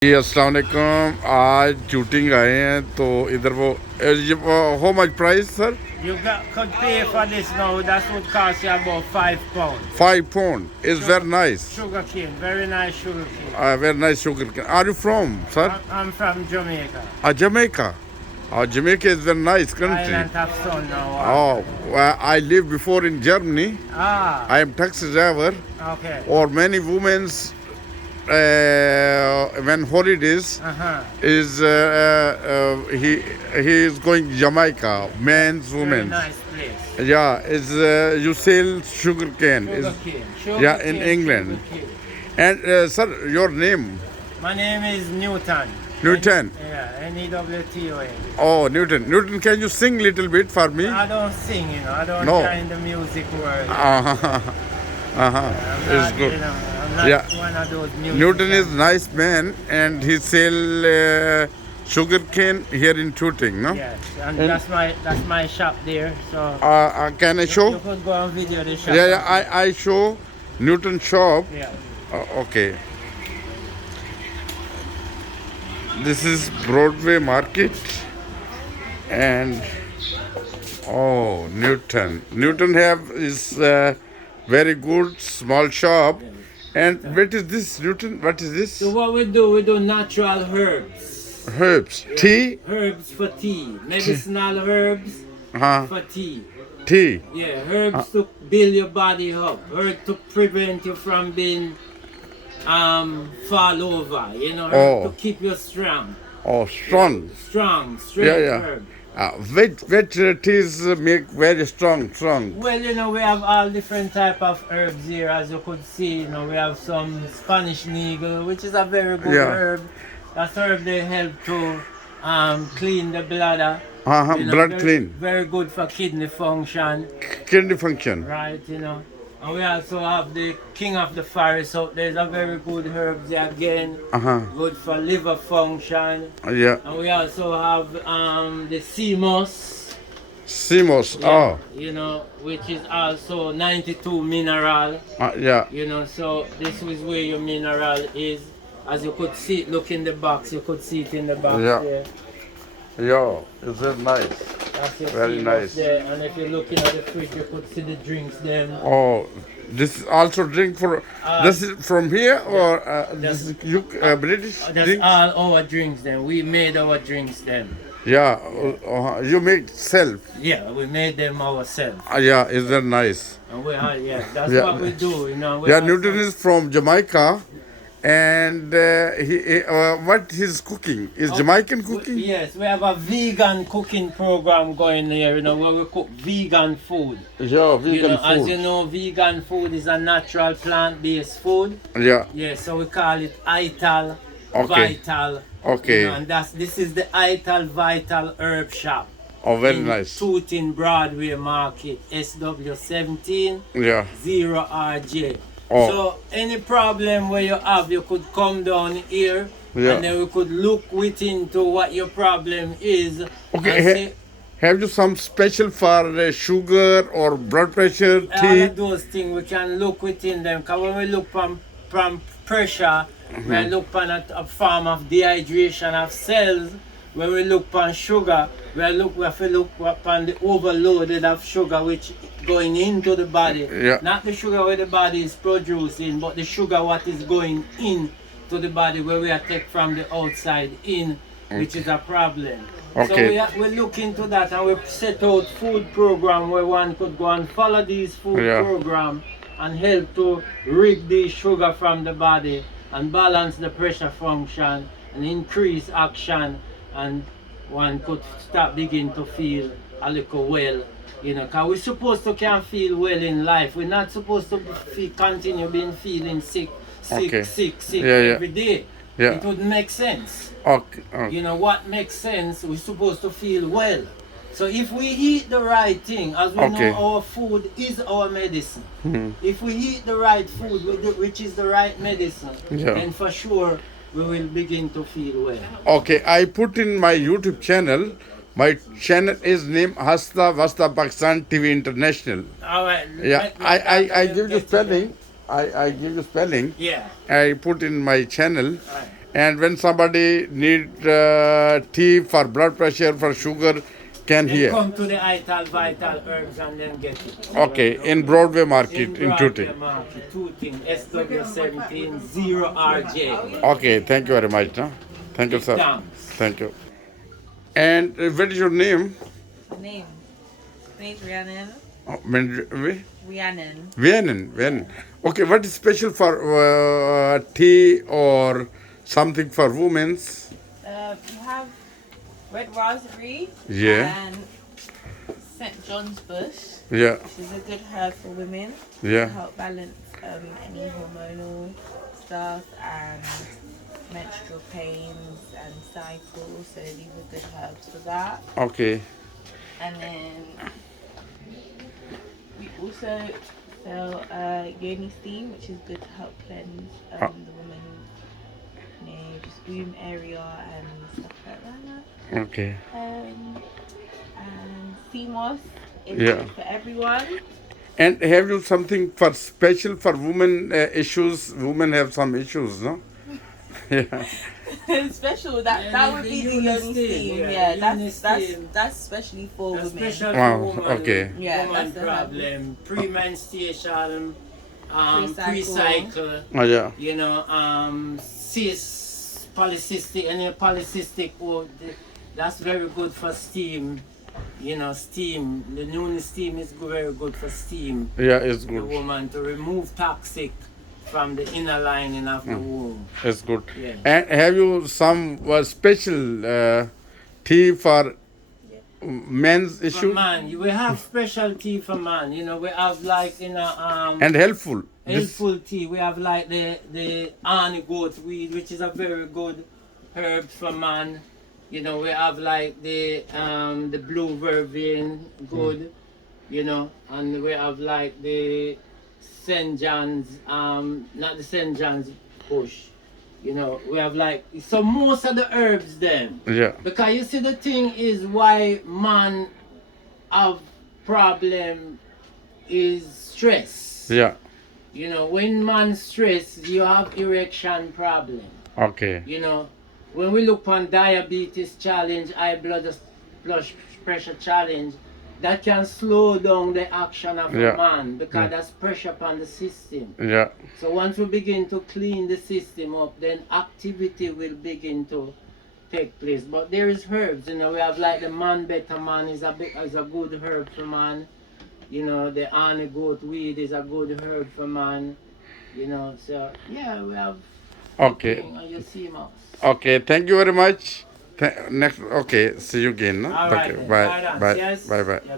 जी अस्सलाम वालेकुम। आज शूटिंग आए हैं तो इधर वो how much price sir? Could pay for this now. That would cost you about £5. £5 is very nice. Sugar cane, very nice sugar cane. Very nice sugar cane. Are you from sir? I'm from Jamaica. Jamaica. Jamaica is very nice country. Island of sun now. I lived before in Germany. I am taxi driver. Okay. Or many women's when holidays is he is going Jamaica, men's, women's. Very nice place. Yeah, is you sell sugar cane? Yeah, in England. And sir, your name? My name is Newton. Newton. Newton. Oh, Newton. Newton, can you sing little bit for me? I don't sing, I don't No. join the music world. It's good. I'm not one of those music Newton is nice man, and he sell sugar cane here in Tooting, no? Yes, and that's my shop there. So can I show? you could go and video the shop. Yeah, I show Newton shop. Yeah. Okay. This is Broadway Market, and oh, Newton. Newton have is very good small shop. And what is this, Newton? What is this? So what we do natural herbs. Herbs. Tea? Herbs for tea. Medicinal herbs for tea. Tea. Yeah, herbs to build your body up. Herbs to prevent you from being fall over. Herbs to keep you strong. Oh, strong. Strong, straight herb. Which teas make very strong? Well, we have all different type of herbs here, as you could see. We have some Spanish needle, which is a very good herb. That herb they help to clean the bladder. Blood clean. Very good for kidney function. Kidney function. Right, And we also have the king of the forest out there. There's a very good herb there again. Good for liver function. Yeah. And we also have the sea moss. Sea moss. Which is also 92 mineral. So this is where your mineral is. As you could see, look in the box. You could see it in the box there. Yeah, it's very nice. Very nice. There. And if you're looking at the fridge, you could see the drinks then. Oh, this is also drink for. This is from here or this is British That's drinks? all our drinks then. We made our drinks then. Yeah, you make self. Yeah, we made them ourselves. Yeah, it's very nice. And that's what we do. Newton is from Jamaica. And what he's cooking is Jamaican cooking? Yes, we have a vegan cooking program going here, where we cook vegan food. Yeah, vegan food. As you know, vegan food is a natural plant-based food. Yeah. Yeah, so we call it Ital Vital. Okay. And this is the Ital Vital Herb Shop. Oh, very nice. Tooting Broadway Market, SW17 0RJ. So any problem where you have, you could come down here and then we could look within to what your problem is. Okay, have you some special for sugar or blood pressure, tea? All of those things, we can look within them. Because when we look from pressure, we look on a form of dehydration of cells. When we look on sugar, we have to look upon the overloaded of sugar which going into the body. Not the sugar where the body is producing, but the sugar what is going in to the body where we are take from the outside in, which is a problem. So we look into that and we set out food program where one could go and follow these food program and help to rig the sugar from the body and balance the pressure function and increase action, and one could start begin to feel a little well. Because we're supposed to can feel well in life. We're not supposed to continue being feeling sick every day. It would make sense. What makes sense, we're supposed to feel well. So if we eat the right thing, as we know our food is our medicine. If we eat the right food, which is the right medicine, then for sure we will begin to feel well. Okay, I put in my YouTube channel. My channel is named Hasta Vasta Pakistan TV International. All right. Yeah, I give you spelling. I give you spelling. Yeah. I put in my channel, And when somebody need tea for blood pressure, for sugar, can Then hear. come to the vital herbs and then get it. Okay, in Broadway Market in Broadway Tutti. Market, two things, SW17 0RJ. Okay, thank you very much. No? Thank you, sir. Thanks. Thank you. And what is your name? Name. Name's Rhiannon. Rhiannon. Vienna. Okay, what is special for tea or something for women's? You have red raspberry. Yeah. And St. John's bush, Yeah, which is a good herb for women to yeah. help balance any hormonal stuff and menstrual pains and cycles. So these are good herbs for that. Okay. And then we also sell yoni steam, which is good to help cleanse the woman's just womb area and stuff like that. Okay. And sea moss is Yeah. good for everyone. And have you something for special for women issues? Women have some issues, no? Yeah. Special that would be the yoni steam. Yeah, that's especially for That's women. special Wow, for woman, okay. Yeah, woman that's the problem, pre-menstruation, Pre-cycle. pre-cycle, Oh, yeah. you know, polycystic, any polycystic, that's very good for steam. You know, steam, the noon steam is very good for steam. Yeah, it's The good. woman to remove toxic from the inner lining of the womb. It's good. Yeah. And have you some special tea for men's For issue? man, we have special tea for man. You know, we have like And helpful. healthful tea. We have like the honey goat weed, which is a very good herb for man. You know, we have like the blue vervain, good. You know, and we have like the St. John's, not the St. John's bush. You know, we have like, so most of the herbs then. Yeah. Because you see the thing is why man have problem is stress. Yeah. You know, when man stress, you have erection problem. Okay. You know, when we look on diabetes challenge, high blood pressure challenge, that can slow down the action of Yeah. a man because Yeah. that's pressure upon the system. Yeah. So once we begin to clean the system up, then activity will begin to take place. But there is herbs, you know, we have like the man better man is a good herb for man. You know, the honey goat weed is a good herb for man. You know, so yeah, we have Okay. you see mouse. Okay. Thank you very much. Next. Okay. See you again. No? All right Okay. then. Bye. Right on. Bye. Yes. Bye. Bye. Yeah.